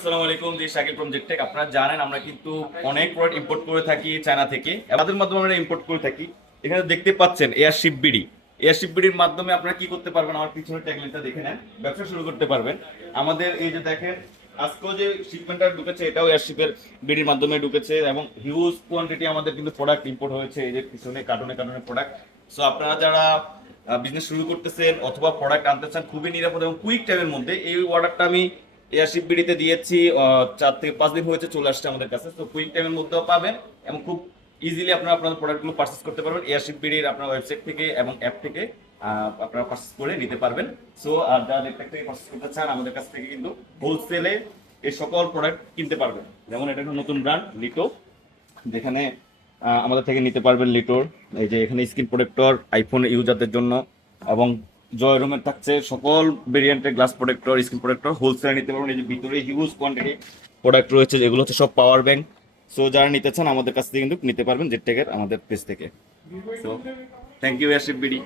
আসসালামু আলাইকুম, জি শাকিল ফ্রম জেকটেক। আপনারা জানেন আমরা কিন্তু অনেক প্রোডাক্ট ইম্পোর্ট করে থাকি চায়না থেকে, তাদের মাধ্যমে আমরা ইম্পোর্ট করে থাকি। এখানে দেখতে পাচ্ছেন এয়ারশিপ বিডি। এয়ারশিপ বিডির মাধ্যমে আপনারা কি করতে পারবেন, আমার পিছনে ট্যাগলাইনটা দেখে নেন, ব্যবসা শুরু করতে পারবেন। আমাদের এই যে দেখেন, আজকেও যে শিপমেন্টটা ঢুকেছে এটাও এয়ারশিপের বিডির মাধ্যমে ঢুকেছে এবং হিউজ কোয়ান্টিটি আমাদের কিন্তু প্রোডাক্ট ইম্পোর্ট হয়েছে এই যে পিছনে কার্টুনে কার্টুনে প্রোডাক্ট। সো আপনারা যারা বিজনেস শুরু করতেছেন অথবা প্রোডাক্ট আনতে চান খুবই নিরাপদ এবং কুইক টাইমের মধ্যে, এই অর্ডারটা আমি এয়ারশিপ বিডিতে দিয়েছি। 4 থেকে 5 দিন হয়েছে, চলে আসছে আমাদের কাছে। তো কুইক টাইমের মধ্যেও পাবেন এবং খুব ইজিলি আপনারা আপনাদের প্রোডাক্টগুলো পারচেস করতে পারবেন এয়ারশিপ বিডির আপনার ওয়েবসাইট থেকে এবং অ্যাপ থেকে। আপনারা পারচেস করে নিতে পারবেন। সো আর যারা নেটপ্যাক থেকে পারচেস করতে চান আমাদের কাছ থেকে কিন্তু হোলসেলে এই সকল প্রোডাক্ট কিনতে পারবেন। যেমন এটা একটা নতুন ব্র্যান্ড লিটো, যেখানে আমাদের থেকে নিতে পারবেন লিটোর। এই যে এখানে স্ক্রিন প্রোটেক্টর আইফোন ইউজারদের জন্য, এবং জয় রুমের থাকছে সকল ভেরিয়েন্টের গ্লাস প্রোটেক্টর, স্ক্রিন প্রোটেক্টর হোলসেলে নিতে পারবেন। এই যে ভিতরে হিউজ কোয়ান্টিটি প্রোডাক্ট রয়েছে, যেগুলো হচ্ছে সব পাওয়ার ব্যাংক। সো যারা নিতে চান আমাদের কাছ থেকে কিন্তু নিতে পারবেন জেটটেকের আমাদের পেজ থেকে। So thank you airship BD.